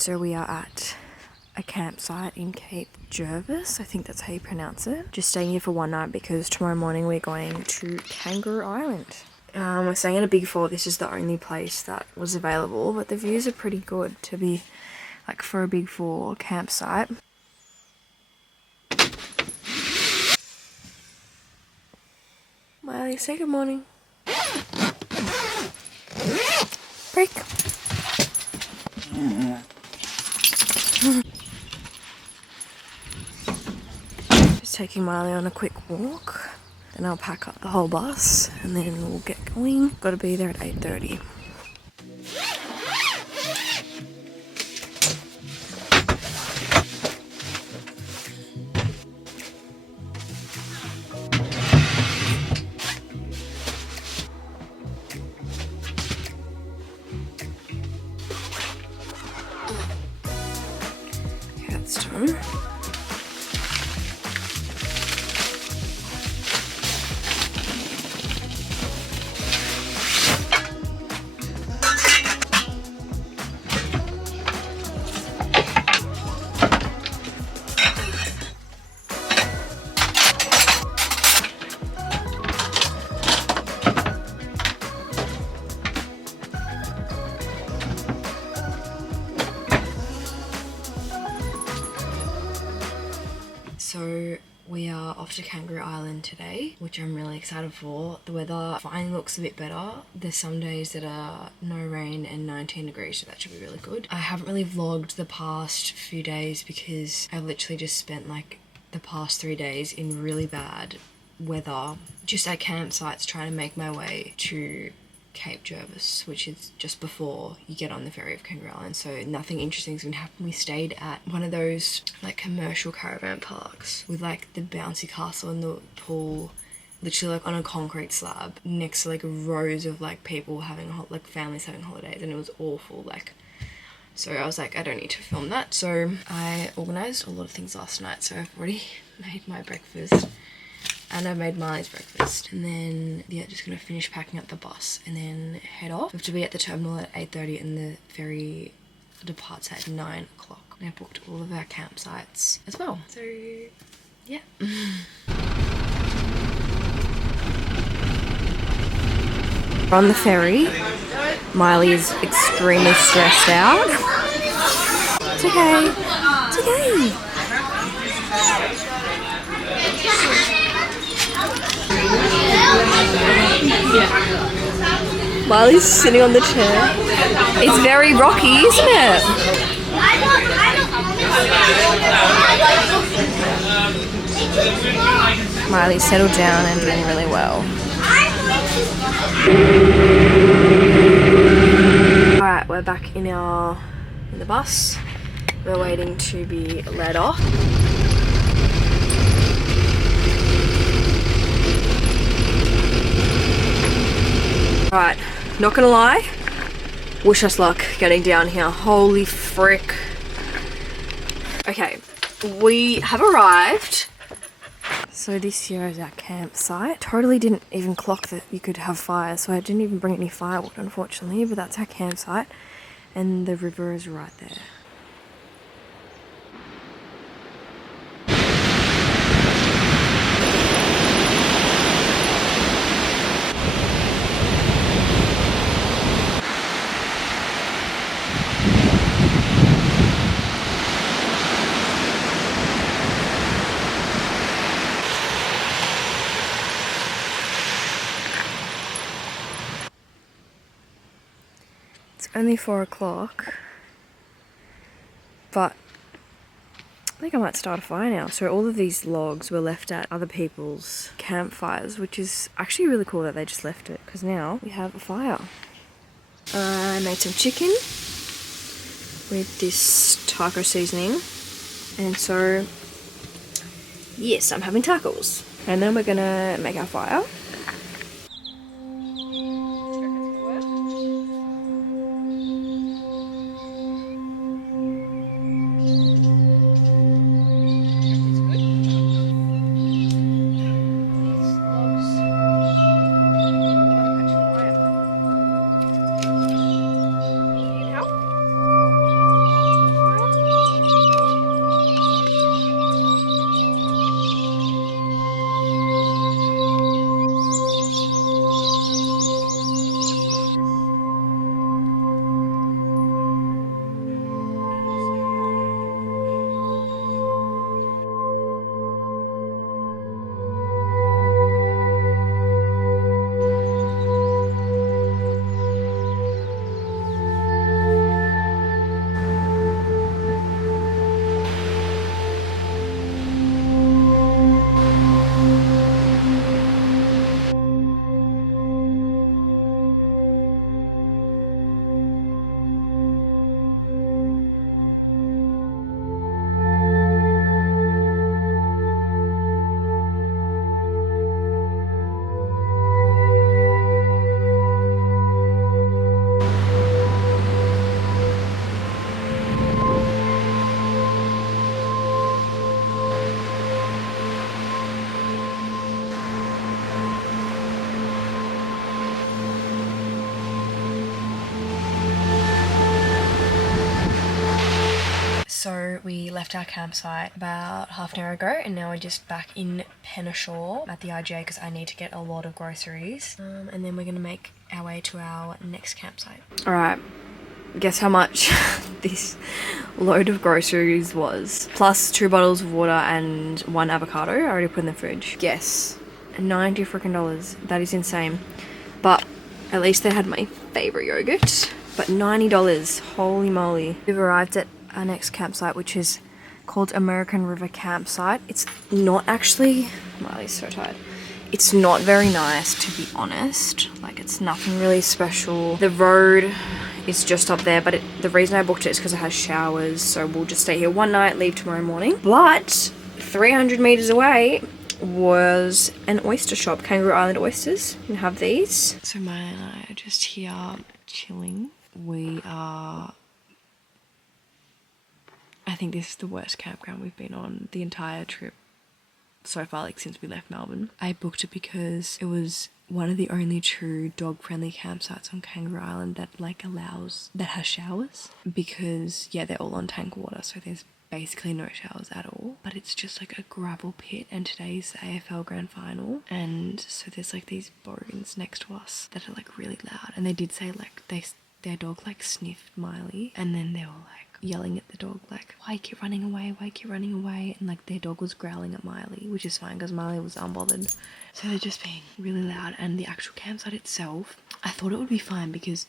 So we are at a campsite in Cape Jervis, I think that's how you pronounce it. Just staying here for one night because tomorrow morning we're going to Kangaroo Island. We're staying at a Big Four. This is the only place that was available, but the views are pretty good to be like for a Big Four campsite. Miley, say good morning. Break. Just taking Miley on a quick walk. Then I'll pack up the whole bus and then we'll get going. Got to be there at 8:30. Okay, that's done. So we are off to Kangaroo Island today, which I'm really excited for. The weather finally looks a bit better. There's some days that are no rain and 19 degrees, so that should be really good. I haven't really vlogged the past few days because I've literally just spent like the past 3 days in really bad weather, just at campsites trying to make my way to Cape Jervis, which is just before you get on the ferry of Kangaroo Island, so nothing interesting is gonna happen. We stayed at one of those like commercial caravan parks with like the bouncy castle and the pool, literally like on a concrete slab next to like rows of like people having like families having holidays, and it was awful. Like, so I was like, I don't need to film that. So I organised a lot of things last night, so I've already made my breakfast and I made Miley's breakfast, and then yeah, just gonna finish packing up the bus and then head off. We have to be at the terminal at 8:30 and the ferry departs at 9 o'clock. And I booked all of our campsites as well, so yeah. We're on the ferry. Miley is extremely stressed out. It's okay. It's okay. Miley's sitting on the chair. It's very rocky, isn't it? Miley's settled down and doing really well. Alright, we're back in the bus. We're waiting to be let off. Alright, not gonna lie, wish us luck getting down here. Holy frick. Okay, we have arrived. So this here is our campsite. Totally didn't even clock that you could have fire, so I didn't even bring any firewood unfortunately, but that's our campsite. And the river is right there. It's only 4 o'clock, but I think I might start a fire now. So all of these logs were left at other people's campfires, which is actually really cool that they just left it, because now we have a fire. I made some chicken with this taco seasoning, and so yes, I'm having tacos. And then we're gonna make our fire. So we left our campsite about half an hour ago and now we're just back in Penashore at the IGA because I need to get a lot of groceries. And then we're going to make our way to our next campsite. Alright, guess how much this load of groceries was? Plus 2 bottles of water and 1 avocado I already put in the fridge. Guess. $90 freaking. That is insane. But at least they had my favourite yogurt. But $90, holy moly. We've arrived at our next campsite, which is called American River Campsite. It's not actually, Miley's so tired. It's not very nice, to be honest. Like, it's nothing really special. The road is just up there, but the reason I booked it is because it has showers. So we'll just stay here one night, leave tomorrow morning. But 300 meters away was an oyster shop, Kangaroo Island oysters. You can have these. So Miley and I are just here chilling. I think this is the worst campground we've been on the entire trip so far, like since we left Melbourne. I booked it because it was one of the only true dog-friendly campsites on Kangaroo Island that has showers. Because yeah, they're all on tank water, so there's basically no showers at all. But it's just like a gravel pit, and today's the AFL Grand Final, and so there's like these bones next to us that are like really loud, and they did say like their dog like sniffed Miley, and then they were like yelling at the dog like, why keep running away, why keep running away, and like their dog was growling at Miley, which is fine because Miley was unbothered. So they're just being really loud. And the actual campsite itself, I thought it would be fine because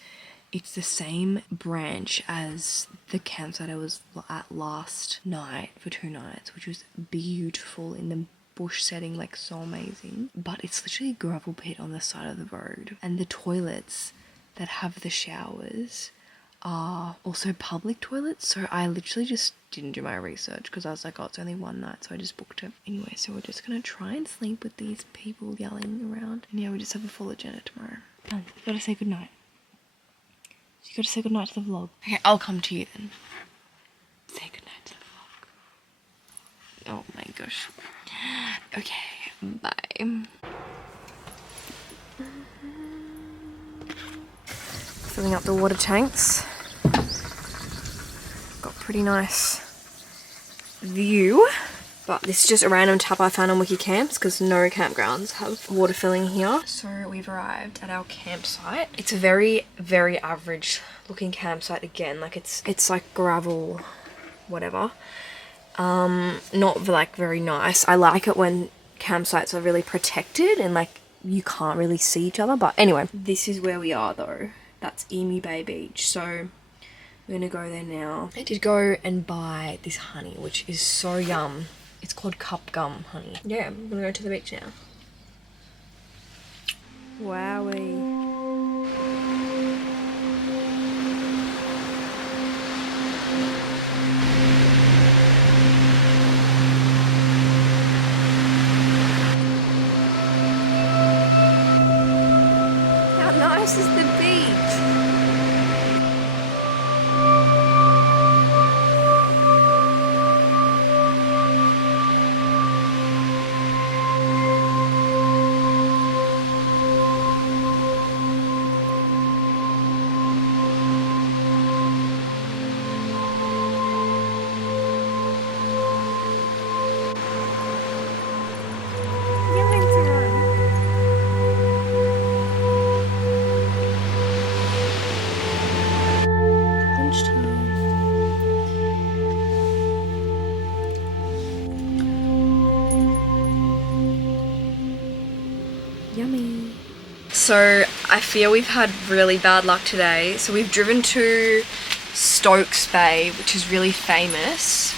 it's the same branch as the campsite I was at last night for 2 nights, which was beautiful in the bush setting, like so amazing. But it's literally a gravel pit on the side of the road, and the toilets that have the showers are also public toilets. So I literally just didn't do my research because I was like, oh, it's only one night, so I just booked it. Anyway, so we're just gonna try and sleep with these people yelling around. And yeah, we just have a full agenda tomorrow. You gotta say goodnight. You gotta say goodnight to the vlog. Okay, I'll come to you then. Say goodnight to the vlog. Oh my gosh. Okay, bye. Filling up the water tanks. Got pretty nice view. But this is just a random tap I found on Wiki Camps because no campgrounds have water filling here. So we've arrived at our campsite. It's a very, very average looking campsite again. Like it's like gravel, whatever. Not like very nice. I like it when campsites are really protected and like you can't really see each other. But anyway, this is where we are though. That's Emu Bay Beach. So we're gonna go there now. I did go and buy this honey, which is so yum. It's called cup gum honey. Yeah, I'm gonna go to the beach now. Wowie. How nice is the beach? Yummy. So I fear we've had really bad luck today. So we've driven to Stokes Bay, which is really famous.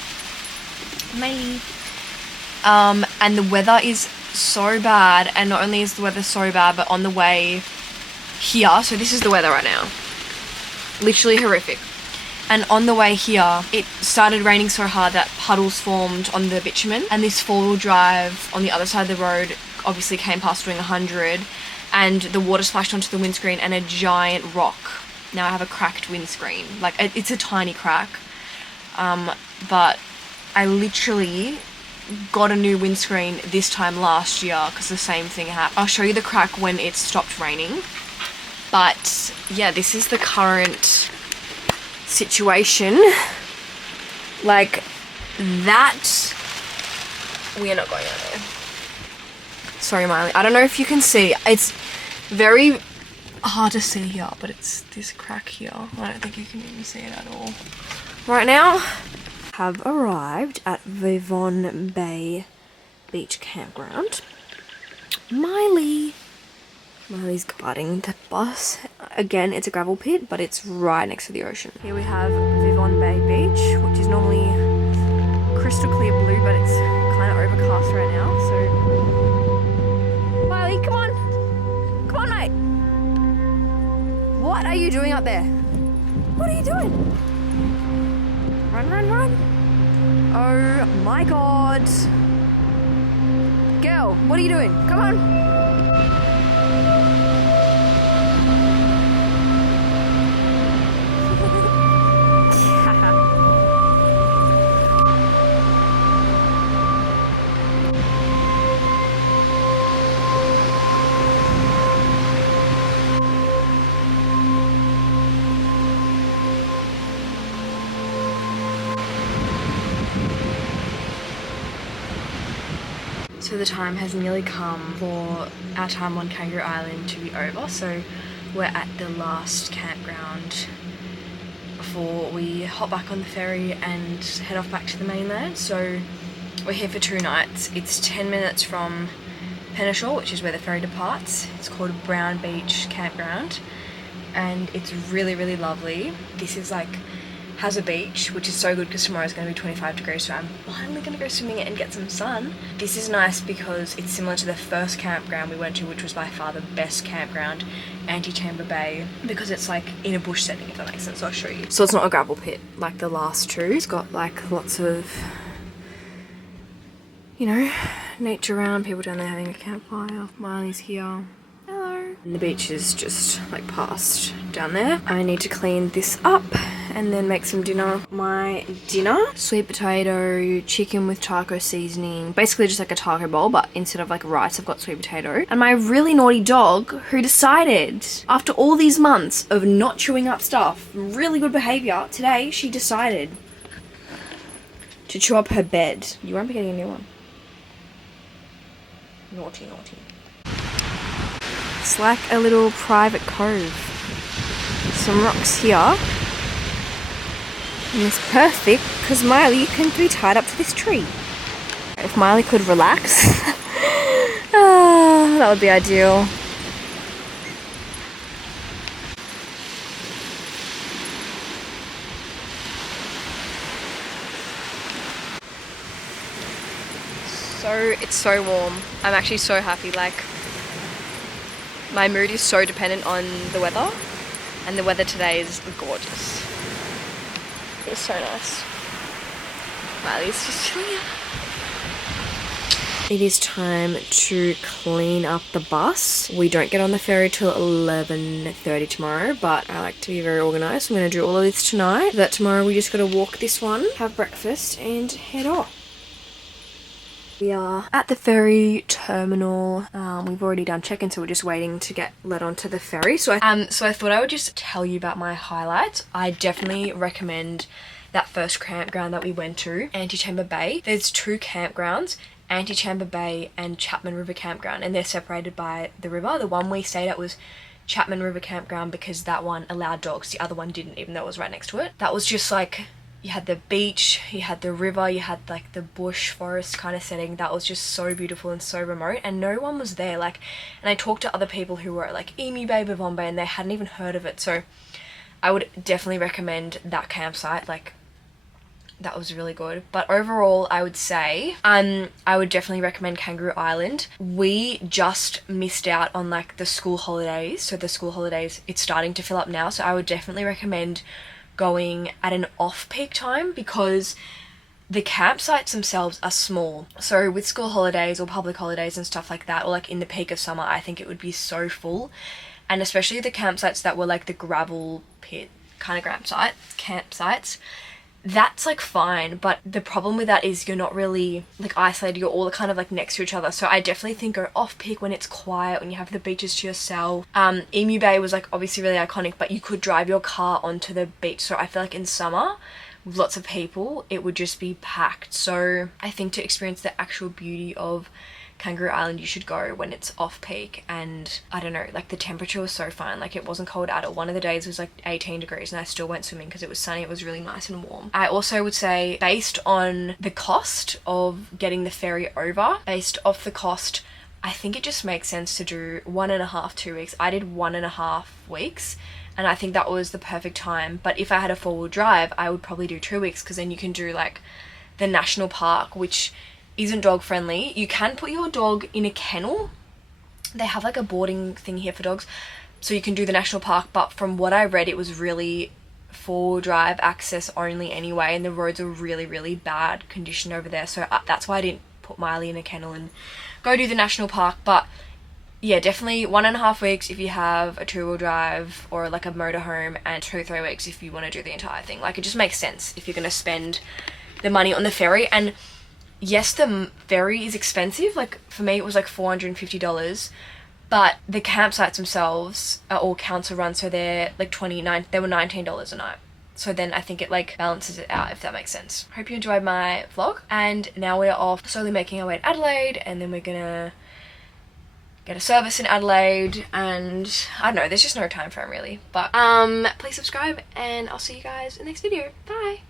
And the weather is so bad, and not only is the weather so bad, but on the way here, so this is the weather right now, literally horrific. And on the way here, it started raining so hard that puddles formed on the bitumen, and this four-wheel drive on the other side of the road obviously came past doing 100, and the water splashed onto the windscreen and a giant rock. Now I have a cracked windscreen. Like, it's a tiny crack, but I literally got a new windscreen this time last year because the same thing happened. I'll show you the crack when it stopped raining. But yeah, this is the current situation. Like that, we are not going out there. Sorry, Miley. I don't know if you can see. It's very hard to see here, but it's this crack here. I don't think you can even see it at all. Right now, have arrived at Vivon Bay Beach Campground. Miley's guarding the bus. Again, it's a gravel pit, but it's right next to the ocean. Here we have Vivon Bay Beach, which is normally crystal clear blue, but it's kind of overcast right now, so... Miley, come on! Come on, mate! What are you doing up there? What are you doing? Run, run, run! Oh my god! Girl, what are you doing? Come on! So the time has nearly come for our time on Kangaroo Island to be over, so we're at the last campground before we hop back on the ferry and head off back to the mainland. So we're here for 2 nights. It's 10 minutes from Tissot, which is where the ferry departs. It's called Brown Beach Campground and it's really, really lovely. This is like has a beach, which is so good because tomorrow's going to be 25 degrees, so I'm finally going to go swimming it and get some sun. This is nice because it's similar to the first campground we went to, which was by far the best campground, Antechamber Bay, because it's like in a bush setting, if that makes sense. I'll show you. So it's not a gravel pit like the last 2. It's got like lots of, you know, nature around, people down there having a campfire. Miley's here. Hello. And the beach is just like past down there. I need to clean this up and then make some dinner. My dinner, sweet potato, chicken with taco seasoning, basically just like a taco bowl, but instead of like rice, I've got sweet potato. And my really naughty dog who decided, after all these months of not chewing up stuff, really good behavior, today she decided to chew up her bed. You won't be getting a new one. Naughty, naughty. It's like a little private cove. Some rocks here. And it's perfect because Miley can be tied up to this tree. If Miley could relax, that would be ideal. So it's so warm. I'm actually so happy. Like, my mood is so dependent on the weather, and the weather today is gorgeous. It's so nice. Miley's just chilling out. It is time to clean up the bus. We don't get on the ferry till 11:30 tomorrow, but I like to be very organised. I'm going to do all of this tonight. That tomorrow we just got to walk this one, have breakfast and head off. We are at the ferry terminal. We've already done check-in, so we're just waiting to get let onto the ferry. So I thought I would just tell you about my highlights. I definitely recommend that first campground that we went to, Antechamber Bay. There's 2 campgrounds, Antechamber Bay and Chapman River Campground, and they're separated by the river. The one we stayed at was Chapman River Campground because that one allowed dogs. The other one didn't, even though it was right next to it. That was just like, you had the beach, you had the river, you had like the bush forest kind of setting. That was just so beautiful and so remote, and no one was there. Like, and I talked to other people who were at like EMU Bay, Vivon Bay, and they hadn't even heard of it. So I would definitely recommend that campsite. Like, that was really good. But overall, I would say I would definitely recommend Kangaroo Island. We just missed out on like the school holidays. So the school holidays, it's starting to fill up now. So I would definitely recommend going at an off-peak time because the campsites themselves are small. So with school holidays or public holidays and stuff like that, or like in the peak of summer, I think it would be so full. And especially the campsites that were like the gravel pit kind of campsites, that's like fine, but the problem with that is you're not really like isolated, you're all kind of like next to each other. So I definitely think go off peak when it's quiet, when you have the beaches to yourself. EMU Bay was like obviously really iconic, but you could drive your car onto the beach. So I feel like in summer with lots of people, it would just be packed. So I think to experience the actual beauty of Kangaroo Island, you should go when it's off peak, and I don't know, like the temperature was so fine, like it wasn't cold at all. One of the days was like 18 degrees and I still went swimming because it was sunny. It was really nice and warm. I also would say, based on the cost of getting the ferry over, based off the cost, I think it just makes sense to do 1.5, 2 weeks. I did 1.5 weeks and I think that was the perfect time. But if I had a 4-wheel drive, I would probably do 2 weeks, because then you can do like the national park, which isn't dog friendly. You can put your dog in a kennel. They have like a boarding thing here for dogs, so you can do the national park, but from what I read, it was really 4-wheel drive access only anyway, and the roads are really, really bad condition over there. So that's why I didn't put Miley in a kennel and go do the national park. But yeah, definitely 1.5 weeks if you have a 2-wheel drive or like a motorhome, and 2-3 weeks if you want to do the entire thing. Like, it just makes sense if you're going to spend the money on the ferry. And yes, the ferry is expensive. Like for me, it was like $450, but the campsites themselves are all council run, so they're like they were $19 a night. So then I think it like balances it out, if that makes sense. Hope you enjoyed my vlog, and now we're off slowly making our way to Adelaide, and then we're gonna get a service in Adelaide, and I don't know, there's just no time frame really. But please subscribe, and I'll see you guys in the next video. Bye.